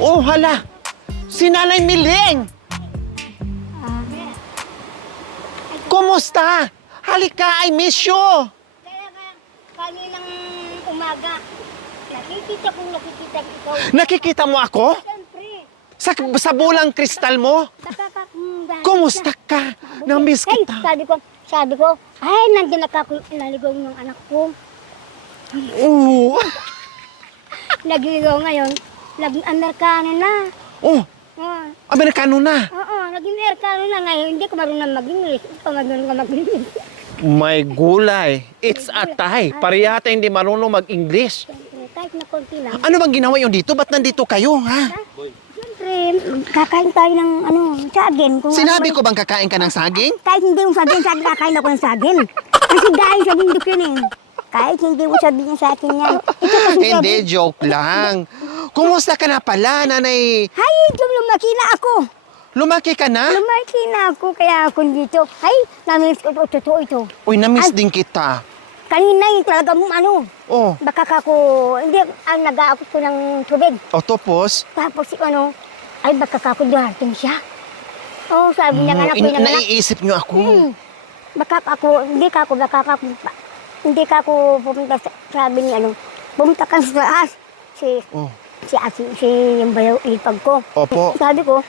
Oh, hala! Si Nanay Miling! Kumusta? Halika, I miss you! Kaya nga, kaninang umaga, nakikita ikaw. Nakikita mo ako? Siyempre, Sa bulang kristal mo? nakakakunda. Kumusta ka? Namiss Ay, kita. sabi ko, ay, nandiyan naligaw ng anak ko. Oo. Nagligaw ngayon, naging Amerikano na. Oh, Oo, Amerikano na. naging Amerikano na ngayon. Hindi ko marunong mag-English. Hindi ko marunong mag-English. May gulay. It's a Thai. Parehata hindi marunong mag-English. Siyempre, kahit na konti lang. Ano bang ginawa yung dito? Ba't nandito kayo, ha? Siyempre, kakain tayo ng saging. Sinabi ko bang kakain ka ng saging? Kahit hindi mo sabihin sa akin, kakain ako ng saging. Kasi dahil sa bundok yun eh. Kahit hindi mo sabihin sa akin yan. Ito kasi Hindi, joke lang. Kumusta ka na pala, nanay? Hay, lumaki na ako. Lumaki ka na? Lumaki na ako, kaya ako dito. Hay, namiss ko ito, totoo ito. Uy, namiss din kita. Kanina yung talaga Oh, baka kako, hindi, nag-aakot ko ng tubig. otopos. Tapos ay baka kako duharting siya. Oh, sabi niya anak ko yung anak. Naiisip niyo ako. Baka ako, hindi ka ako pupunta sabi ni pumunta ka sa taas. Oh, Si yung bayaw ipag ko. opo. Sabi ko,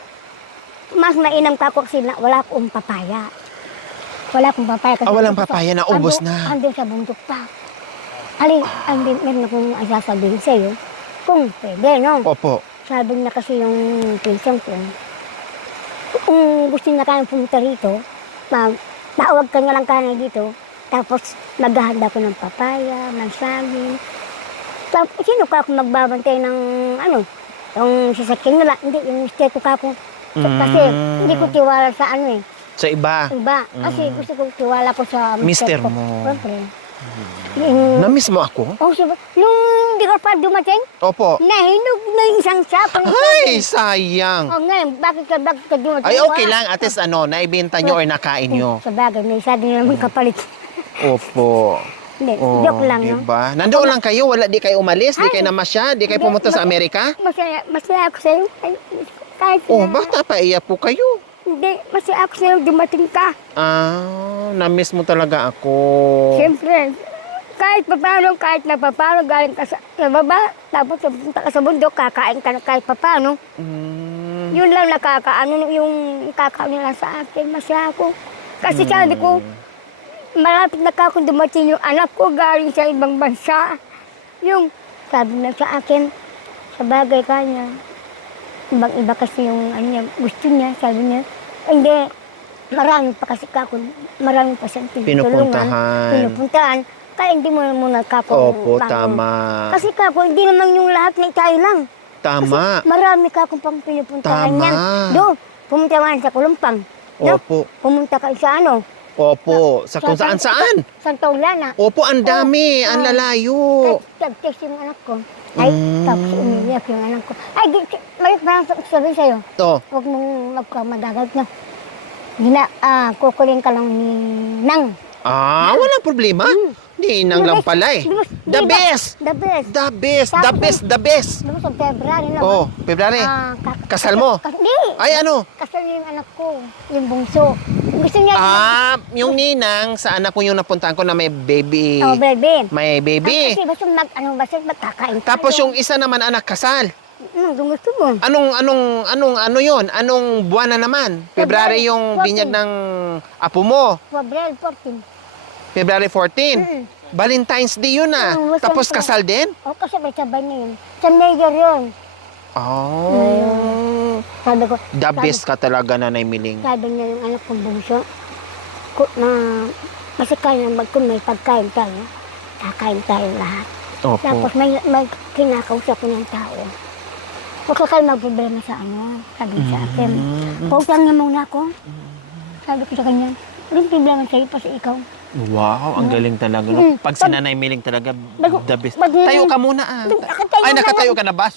mas mainam ka ako kasi wala akong papaya. Wala akong papaya. Kasi Walang papaya na ubos na. Andun sa bundok pa. Meron akong sasabihin sa'yo. Kung pwede, no? Opo. Sabi na kasi yung pinsan ko, kung gusto niya ka pumunta rito, tawag ka nga lang ka na dito, tapos maghahanda ko ng papaya, ng saging. Tapos, sino ka ako magbabantay ng yung sasakyan nila? Hindi, yung mister ko ka ako. Kasi hindi ko tiwala sa Sa iba. iba. Kasi gusto ko tiwala ko sa Mister ko. mo. Siyempre. Namiss mo ako? Nung hindi ko pa dumating, Opo. nahinog na yung isang sapo. Ay, sayang. Ngayon, bakit ka dumating? Ay, okay lang. At least naibenta nyo or nakain nyo. Sa bagay, may isa din naman kapalit. Opo. Hindi, Oh, joke lang, no? diba? Nandoon lang kayo, di kayo umalis, di kayo namasya, di kayo Hindi, pumunta sa Amerika? Masaya ako sa'yo. Kahit Oh, na, basta paiyak po kayo. hindi, masaya ako sa'yo, dumating ka. Namiss mo talaga ako. Siyempre, kahit papano, galing ka sa baba, tapos pupunta ka sa bundok, kakain ka na kahit papano. Yun lang yung kakain nila sa akin, masaya ako. Kasi sabi ko, malapit na ako dumating yung anak ko galing sa ibang bansa. Yung sabi na sa akin, sa bagay ka niya, ibang-iba kasi yung gusto niya, sabi niya, hindi, marami pa kasi kako, marami pa siyang pinupuntahan. Kaya hindi mo muna kako. Opo, tama. Kasi kako, hindi naman yung lahat na tayo lang. Tama. Kasi marami kako pang pinupuntahan Tama. yan. Do, pumunta ka sa Kulumpang. Do, Opo. pumunta ka sa Opo, sa kung saan-saan. Santa Ullana. Opo, ang dami, ang lalayo. Text yung anak ko. Ay, tapos umiiyak yung anak ko. Ay, may parang sabihin sa'yo. To, Huwag mong magkamadagat na. Kukulin ka lang ni Nang. walang problema. Ninang lang pala eh. The best! The best. The best! The best! The best! Diba sa February lang? Oh, February. Kasal mo? Hindi. Ay, ano? Kasal yung anak ko. Yung bungso. Gusto niya. Yung ninang sa anak ko yung napuntahan ko na may baby. Oh, baby. May baby. Kasi basta magkakain tayo. Tapos yung isa naman anak kasal. Kung gusto mo. Ano yun? Anong buwan na naman? February yung 14. binyag ng apo mo. February 14. February 14. Valentine's Day yun Tapos kasal din? Oh, kasi may sabay na yun. Sa Mayor yun. Oh. Sabi ko, The best ka talaga, Nanay Miling. sabi niya yung anak kong bungso, kasi kaya kung may pagkain tayo, kakain tayo lahat. Opo. Tapos may kinakausap ko ng tao. Huwag ka kayo magproblema sa sabi niya sa akin. Huwag lang niya muna ako. Sabi ko sa kanya, walang problema sa'yo pa sa ikaw. Wow, ang galing talaga. No? Pag si Nanay Miling talaga, the best. Tayo ka muna Ay, nakatayo ka na ba?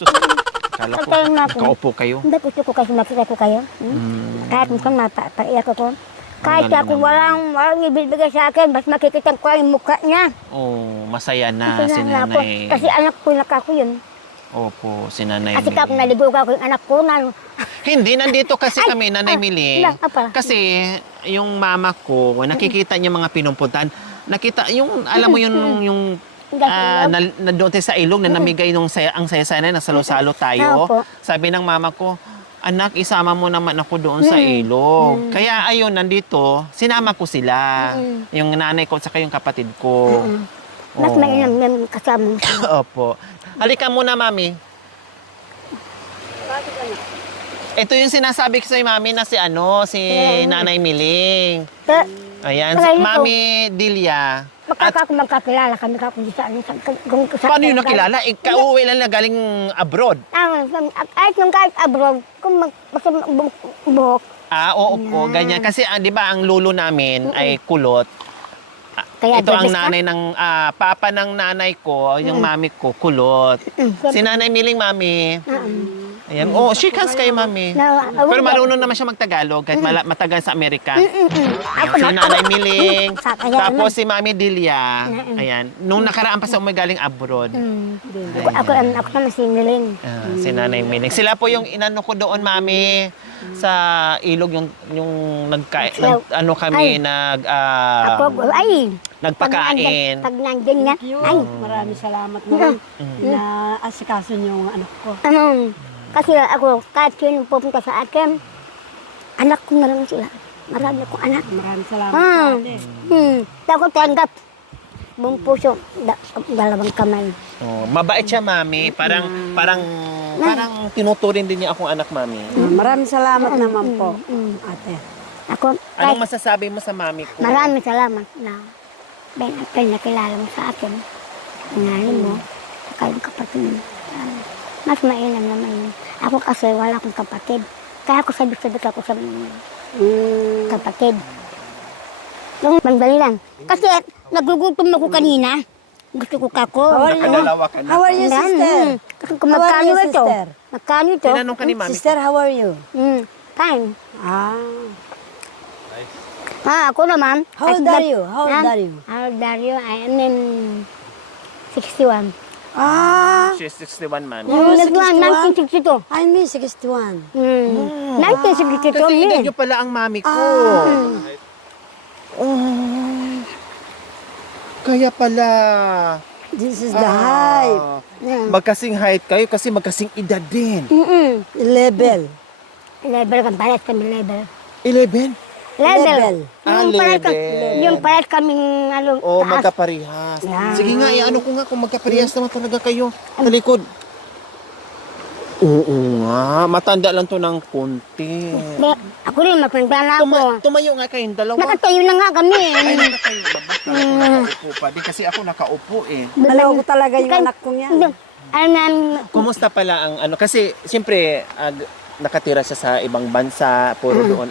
Kala ko, Nakatayo na ako. nakaupo kayo. Hindi, gusto ko kasi makita ko kayo. Kahit minsan mapaiyak ako. Kahit galing ako naman. walang ibibigay sa akin, basta makikita ko yung mukha niya. Oh, masaya na Kasi si ako, Nanay. kasi anak ko yun. Opo, si Nanay Kasi kapag Miling. naligo ko yung anak ko na. Hindi, nandito kasi Ay, kami, Nanay Miling. apa? Kasi yung mama ko, nakikita niya mga pinumpuntahan. Nakita, yung, alam mo yung na doon tayo sa ilog na namigay nung ang saya-saya na salo-salo tayo. Opo. Sabi ng mama ko, anak, isama mo naman ako doon sa ilog. Kaya ayun, nandito, sinama ko sila. Yung nanay ko at saka yung kapatid ko. Mas Oo. mainam yan kasama mo. Opo. Halika muna, mami. Ito yung sinasabi ko sa'yo, mami, na si Nanay Miling. Ayan, Kaya ito. Mami Delia. Magkakilala kami kung sa Paano yun nakilala? Ika-uwi lang na galing abroad. Kahit yung kahit abroad, kung buhok, Oo po, ganyan. Kasi di ba ang lulo namin ay kulot. kaya Ito ang bebes ka? nanay ng papa ng nanay ko, yung mami ko, kulot. Si Nanay Miling, mami. Ayan. Oh, shake hands kayo, mami. Pero marunong naman siya magtagalog kahit matagal sa Amerika. Ako Si Nanay Miling. Kaya Tapos si Mami Delia. Ayan. Nung nakaraan pa sa galing abroad. Ako naman si Miling. Si Nanay Miling. Sila po yung inano ko doon, mami, sa ilog yung ano kami Ako, ay, nagpakain. pag nandyan nga, ay, Maraming salamat naman na asikaso niyo ang anak ko. Kasi ako, kahit sino pupunta sa akin, anak ko na lang sila. Marami akong anak. Maraming salamat Ah. ate. Ako tanggap. Buong puso, dalawang kamay. Oh, mabait siya, mami. Parang tinuturing din niya akong anak, mami. Maraming salamat naman po, ate. Ako, Anong kahit masasabi mo sa mami ko? maraming salamat na nakilala mo sa akin. Nanay mo, saka yung kapatid mo. Mas mainam naman yun. Ako kasi wala akong kapatid. Kaya ako sabik-sabik ako sa kapatid. Yung mandali lang. Kasi nagugutom ako kanina. Gusto ko kako. Nakadalawa ka na. How are you, sister? Kasi kung magkano How are you, ito? sister? Magkano ito? Tinanong ka ni mami. Sister, how are you? Fine. Ah, Ako naman. How old are you? How old are you? How old are you? I am in 61. Ah, She's 61, mami. Oh, 1962. I mean 61. 1962 Kasi edad me. niyo pala ang mami ko. Oh. Kaya pala. This is the height. Magkasing height kayo kasi magkasing edad din. Level. Level kan pares kami level. 11? Level. Yung pares kaming ano, O taas. magkaparehas. Yeah. Sige nga, ano ko nga kung magkaparehas naman talaga kayo. Sa likod. Oo nga, matanda lang to ng konti. Ako rin, matanda na ako. Tumayo nga kayong dalawa. Nakatayo na nga kami. Ay, nakatayo ba? Bakit ako nakaupo pa? Di kasi ako nakaupo eh. Alam ko talaga yung anak kong yan. Kumusta pala ang ano? Kasi siyempre, nakatira siya sa ibang bansa, puro doon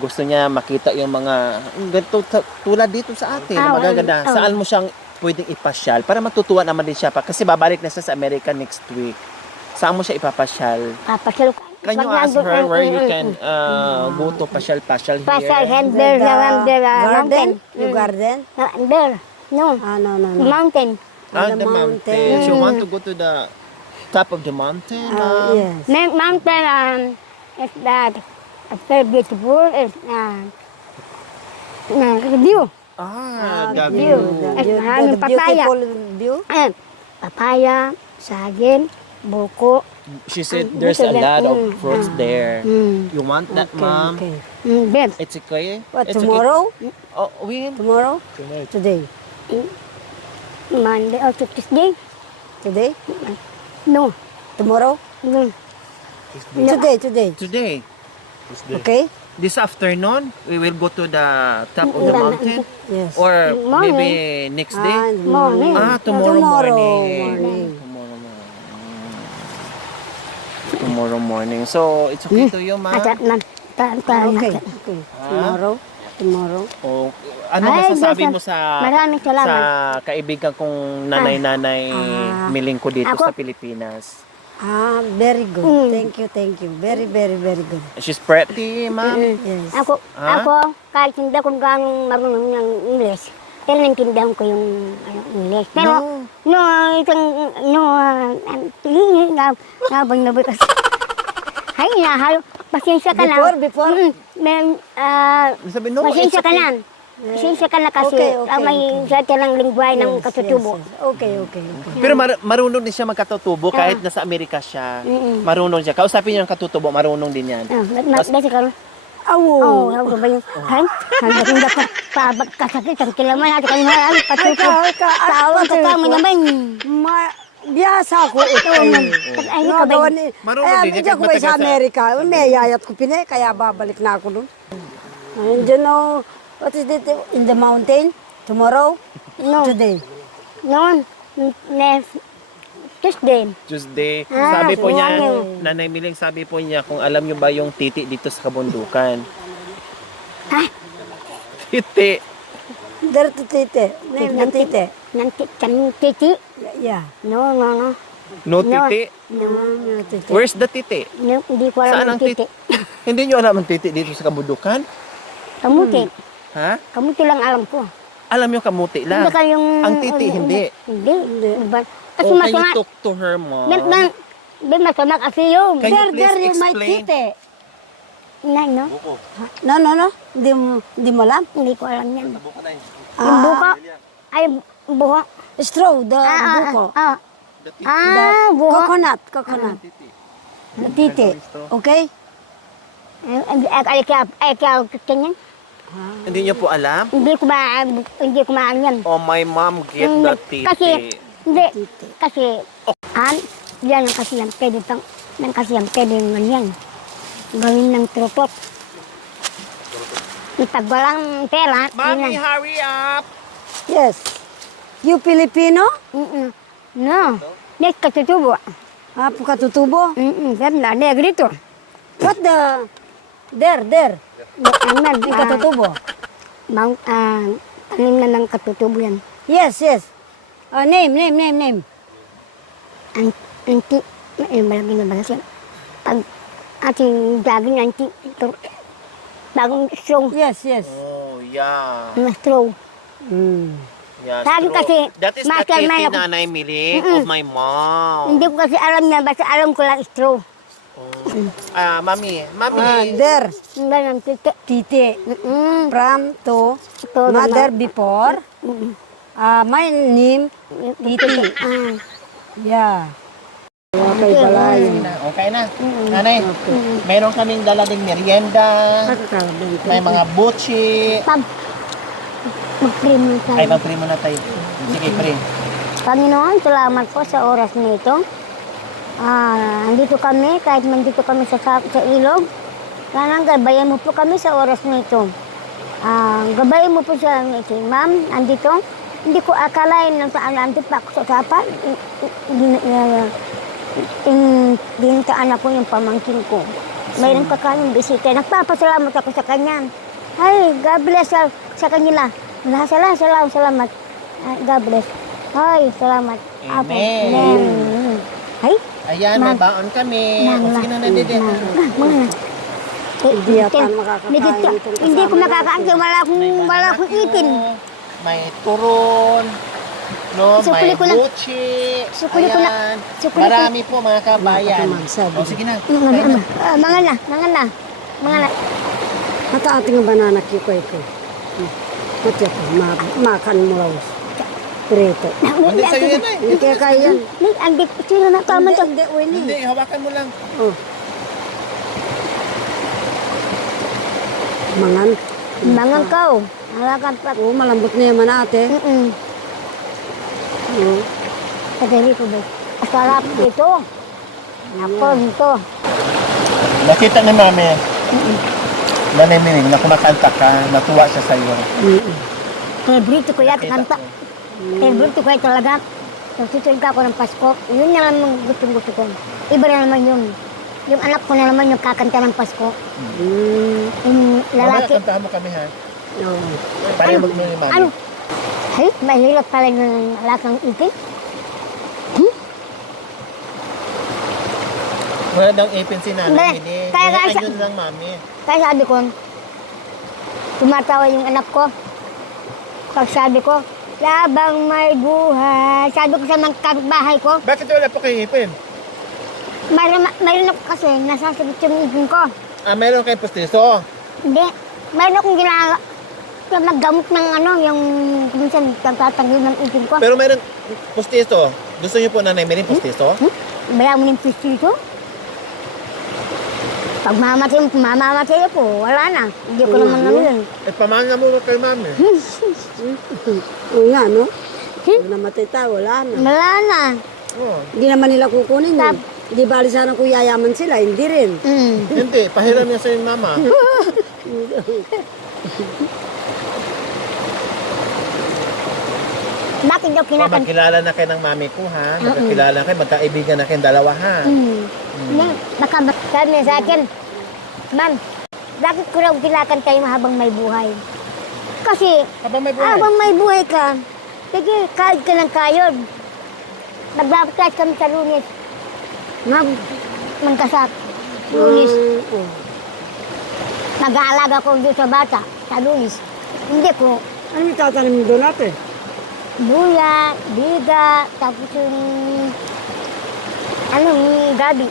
gusto niya makita yung mga ganito tulad dito sa atin, na magaganda. Saan mo siyang pwedeng ipasyal para matutuwa naman din siya pa kasi babalik na siya sa America next week. Saan mo siya ipapasyal? Can you ask her where you can go to pasyal here? Pasal handler na mountain. Yung garden? There. No. No. Mountain. The mountain. She want to go to the top of the mountain? Yes. Mountain is that very beautiful. Is view. The view. view. Maraming The papaya. beautiful view? Papaya, saging, buko. She said there's a lot of fruits there. Mm. You want that, ma'am? Okay. Beb. It's okay? What, It's tomorrow? Okay. Oh, when? Tomorrow? Today. Monday or Tuesday? Today? No. Tomorrow? No. Today. Today. Okay? This afternoon, we will go to the top of the mountain? Yes. Or Morning. maybe next day? Morning. Tomorrow morning. morning. Tomorrow morning. So, it's okay to you, ma'am? Okay. Tomorrow. Oh, ano Ay, masasabi Diyos, mo sa maraming salamat. sa kaibigan kong nanay-nanay Miling ko dito Ako? sa Pilipinas? Very good. Thank you. Very, very, very good. She's pretty, ma'am. Yes. Ako, kahit hindi ako gano'ng marunong ng English, Pero naintindihan ko yung English. Pero, no, nabang naboy kasi. Ay, nahalo. Pasensya ka na. Before? Sabi, no, Pasensya it's ka okay. na. Pasensya ka na kasi Okay. may siyate ng lingwahe ng katutubo. Okay. Pero marunong din siya magkatutubo kahit nasa Amerika siya. Marunong siya. Kausapin niyo ang katutubo, marunong din yan. Basta ka. Awo. Oh, ako ba yung, hanggang hindi ko kasakit, ang kilaman natin kanina, patuto, tawag ka kami naman. Biyasa ko ito. Ay, ka ba yung, Marunong din yan, Kaya ko kahit sa matagal sa- Amerika. May yayat ko pinay, kaya babalik na ako doon. Nandiyan na, what is it, in the mountain? Tomorrow? No. Today? noon, next Tuesday. Tuesday. Ah, Sabi po niya, ano? Nanay Miling, sabi po niya, kung alam niyo ba yung titi dito sa kabundukan. Ha? Titi. There to tite. Name the tite. Nanti, titi? Yeah. No. No No. titi. No, Tite. Where's the titi? no, hindi ko Saan alam ang ang titi. Hindi niyo alam ang titi dito sa kabundukan? Kamuti. Ha? Kamuti lang alam ko. Alam niyo kamuti lang. Hindi ka yung... Ang titi, hindi. Hindi. Kasi Oh, can you masama. talk to her, mom? Ben masama kasi yung... Can you There, please you might explain? tite. No? No. Hindi mo alam. Hindi ko alam yan. Yung buko. Ay, buko. Straw, the buko. Buko. Coconut. The tite. Okay? Ay, kaya ganyan. Hindi niyo po alam? Hindi ko maalam yan. Oh, my mom get the titi. Kasi, hindi. Kasi, yan ang kasi yan. Pwede pang, yan kasi yan. Pwede naman yan. Gawin ng trupot. Pag walang pera, Mommy, yun lang. hurry up! Yes. You Filipino? No. Next katutubo. Katutubo? Ganda, negrito. What the... There. Amen. Yung katutubo? Tanim na ng katutubo yan. Yes. Name. Anti, malaki na ba siya? Pag ating jogging, bagong straw. Yes. Oh, yeah. Mga straw. Yeah, Sa akin true. kasi, That is the mastermind titi, ako. Nanay Miling, of my mom. Hindi ko kasi alam yan, basta alam ko lang straw. Mami. There. Hindi ng titi. Tite. From to mother before. My name, Titi. Yeah. Okay, balay. Okay na. Nanay, meron kaming dala ding merienda, may mga buchi. Mag-pray mo tayo. Ay, mag-pray muna tayo. Sige, pray. Panginoon, salamat po sa oras nito. Andito kami, kahit nandito kami sa ilog. Sana gabayan mo po kami sa oras nito. Gabayan mo po sa si Ma'am, andito. Hindi ko akalain na saan nandito pa ako sa sapa. Dintaan ako yung pamangkin ko. Mayroon pa kayong bisita. Nagpapasalamat ako sa kanya. Ay, God bless sa kanila. Salamat. God bless. Ay, salamat. Amen. Amen. Ay, Ayan, may baon kami. Sige na, Nadide. Hindi yata makakakain itong Hindi ko makakain kasi wala akong ipin. May turon. No, Sukuli may ko na. buchi. Sukuli ko na. Ayan. Sukuli ko. Marami po mga kabayan. Sabi. O, sige na. Mga na. Mata ating banana kikoy ko. Mati ako, makan mo raw. Prito. Hindi sa'yo yan eh. Hindi kaya kaya yan. Hindi, sino na tama to? Hindi, Winnie. Hindi, hawakan mo lang. Oh. Mangan. Mga kao. Halakan pa. Oh, malambot na yaman ate. Oh. Kadali ko ba? Sarap dito. Ako dito. Nakita ni Mami. Nanay Mining, na kumakanta ka, natuwa siya sa'yo. Favorite ko yan, kanta. Favorite ko yan talaga. Nagsusunod ka ako ng Pasko. Yun na naman gusto ko. Iba na naman yun. Yung anak ko na naman yung kakanta ng Pasko. Yung lalaki. Kantahan mo kami ha. Oh. Tayo mag-mini Mami. Ano? Ay, mahirap pala yung alakang ipin. Wala daw ipin si Nanay Hindi. Mining. Kaya nga siya- Ayun lang, Mami. Kaya sabi ko, tumatawa yung anak ko. Pag sabi ko, labang may buhay. Sabi ko sa mga kapitbahay ko, Bakit wala po kayo ipin? mayroon ako kasi nasasagot yung ipin ko. Meron kayong pustiso. Hindi. Mayroon akong ginagawa. Maggamot ng yung minsan nagtatanggal ng ipin ko. Pero meron pustiso. Gusto niyo po nanay, meron pustiso? Bala mo ng pistito. Pag mamamatay ako, wala na. Hindi ko naman yun. Pamahal na muna kay mami. Oo nga, no? Pag namatay tayo, wala na. Wala na. Oh. Hindi naman nila kukunin yun. Hindi bali sana kung yayaman sila, hindi rin. Hindi, pahiram niya sa yung mama. Bakit daw kinakanta? Magkilala na kayo ng mami ko, ha? Magkakilala na kayo, magkaibigan na kayong dalawa, ha? Baka sabi niya sa akin, Ma'am, bakit ko raw kinakanta yung habang may buhay? Kasi, Habang may buhay. habang may buhay ka, sige, kahit ka ng kayod. Nagbabaptize kami sa Lunes. Magkasak. Lunes. Nag-aalaga ko doon sa bata, sa Lunes. Hindi ko. Ano yung tatanim doon natin? Buya, biga, tapos yung gabi.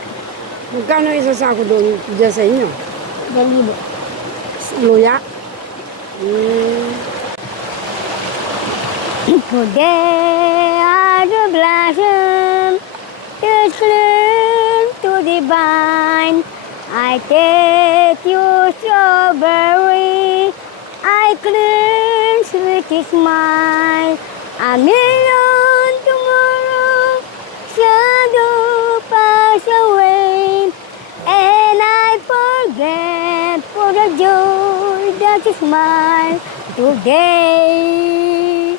Magkano isa sako doon dyan sa inyo? 2,000. Luya? Today are the blossom to cling to the vine. I take you strawberry, I cling sweet smile. A million tomorrow shadow pass away, and I forget for the joy that you smile today.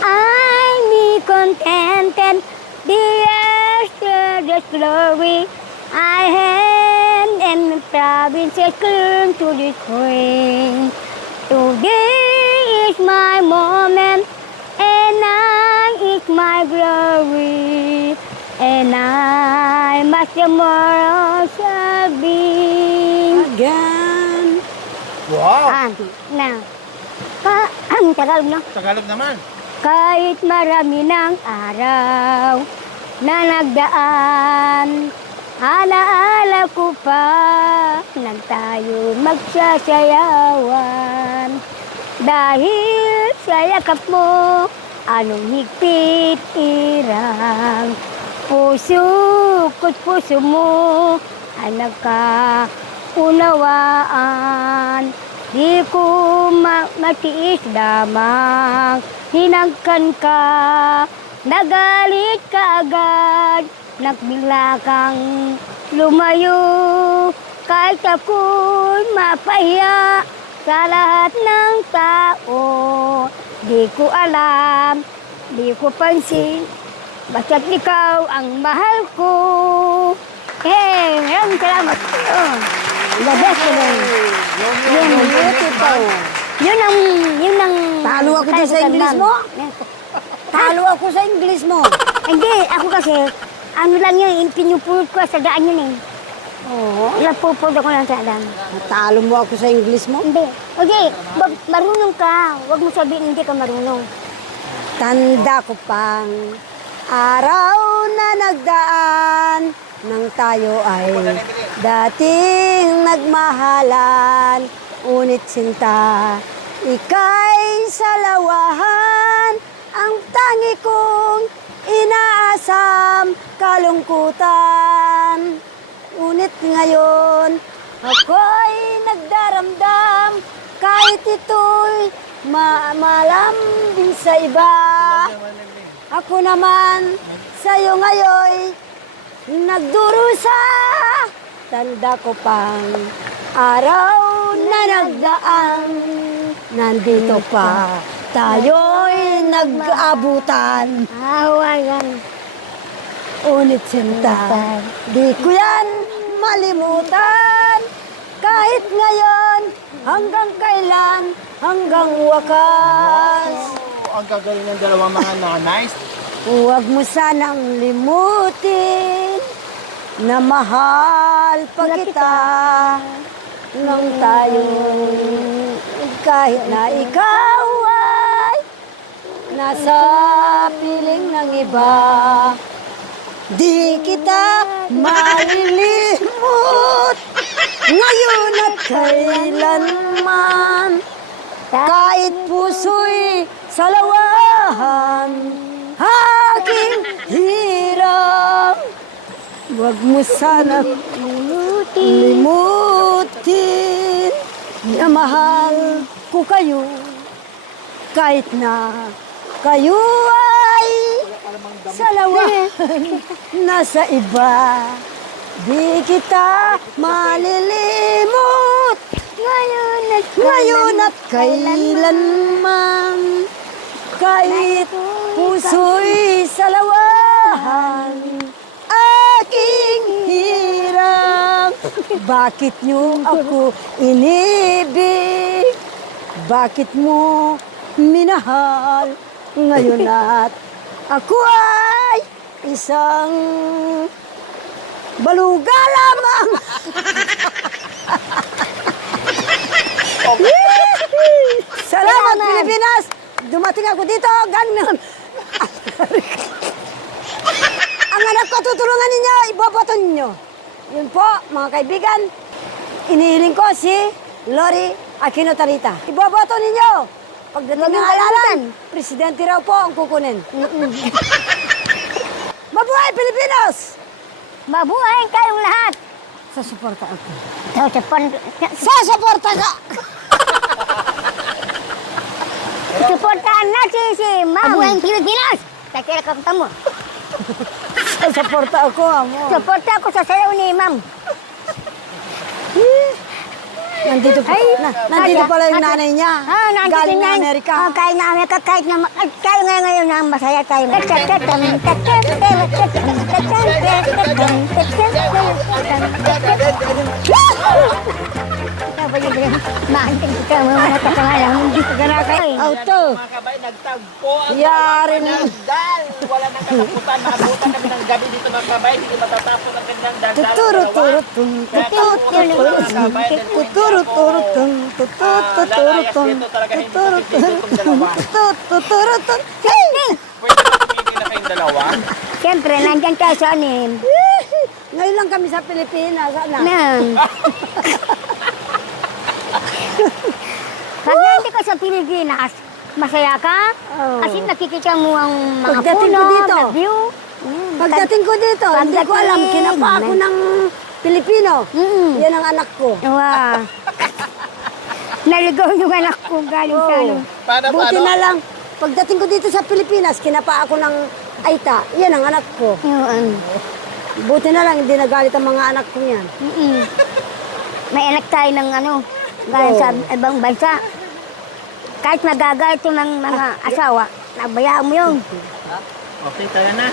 I be contented, the yesterday's glory I had, and the provinces cling to the spring. Today is my moment, and I is my glory, and I must tomorrow shall be. Again. Wow! Now, ang Tagalog, no? Tagalog naman. Kahit marami ng araw na nagdaan, alaala ko pa nang tayo magsasayawan. Dahil sa yakap mo, anong higpit irang puso ko't puso mo ay nagkaunawaan. Di ko matiis damang hinagkan ka, nagalit ka agad, nagbigla kang lumayo. Kahit ako'y mapahiya sa lahat ng tao, di ko alam, di ko pansin, basta't ikaw ang mahal ko. Hey, maraming salamat po. The best ko din. Yun, beautiful. Yun ang... Talo ako dyan sa English mo? Talo ako sa English mo. Hindi, ako kasi, ano lang yun, pinupulot ko sa daan yun eh. Oo. Napupulot ko lang sa daan. Talo mo ako sa English mo? Hindi. Okay, marunong ka. Huwag mo sabihin hindi ka marunong. Tanda ko pang araw na nagdaan nang tayo ay dating nagmahalan. Ngunit sinta, ika'y salawahan, ang tangi kong inaasam kalungkutan. Ngunit ngayon, ako'y nagdaramdam, kahit ito'y malambing sa iba. Ako naman, sa'yo ngayon, nagdurusa. Tanda ko pang araw na nagdaan, nandito pa tayo'y nag-abutan. Awayan. Unit sinta, di ko yan malimutan. Kahit ngayon, hanggang kailan, hanggang wakas. Ang gagaling ng dalawang mga nanay. Huwag mo sanang limutin na mahal pa kita nang tayo kahit na ikaw nasa piling ng iba. Di kita malilimot ngayon at kailanman. Kahit puso'y salawahan, aking hirap. Huwag mo sana limutin na mahal ko kayo. Kahit na kayo ay salawahan nasa iba. Di kita malilimot ngayon at kailanman. Kahit puso'y salawahan, aking hirap. Bakit niyo ako inibig? Bakit mo minahal ngayon at ako ay isang baluga lamang? Salamat, Pilipinas! Dumating ako dito, ganun. Ang anak ko, tutulungan ninyo, iboboto ninyo. Yun po, mga kaibigan, inihiling ko si Lori Aquino Tarita. Iboboto ninyo. Pagdating ng halalan, presidente raw po ang kukunin. Mabuhay, Pilipinos! Mabuhay kayong lahat. Sasuporta ako. Sasuporta ka! Suportahan natin si Ma'am. Mabuhay Pilipinas! Takira ka mo. Sasuporta ako, amo. Suporta ako sa sayaw ni Ma'am. Nandito pala yung nanay niya. Galing na Amerika. Kahit na Amerika, kahit na tayo ngayon na masaya tayo. Maanting kita mga kapangalan. Hindi ka na kayo. Auto. Mga kabay, nagtagpo ang Yari na. dal. Wala nang katapusan. Nakabutan kami ng gabi dito mga kabay. Hindi matatapos ang gandang dal. Tuturo-turo-tung. Tuturo-turo-tung. Tuturo-turo-tung. Tuturo-turo-tung. Pwede na tumigil na kayong dalawa. Siyempre, nandyan tayo sa anim. Ngayon lang kami sa Pilipinas. Anak. Nang. Pag nandito ka sa Pilipinas, masaya ka? Oo. Kasi nakikita mo ang mga Pagdating puno, ko dito. na view. Pagdating ko dito, hindi ko alam, kinapa ako ng Pilipino. Yan ang anak ko. Wow. Naligaw yung anak ko galing sa ano. Buti na lang, pagdating ko dito sa Pilipinas, kinapa ako ng Aita. Yan ang anak ko. Yun. Buti na lang, hindi nagalit ang mga anak ko yan. May anak tayo ng ano, galing sa ibang bansa. Kahit magagalit yung mga asawa, nabayaan mo yun. Okay, tayo na.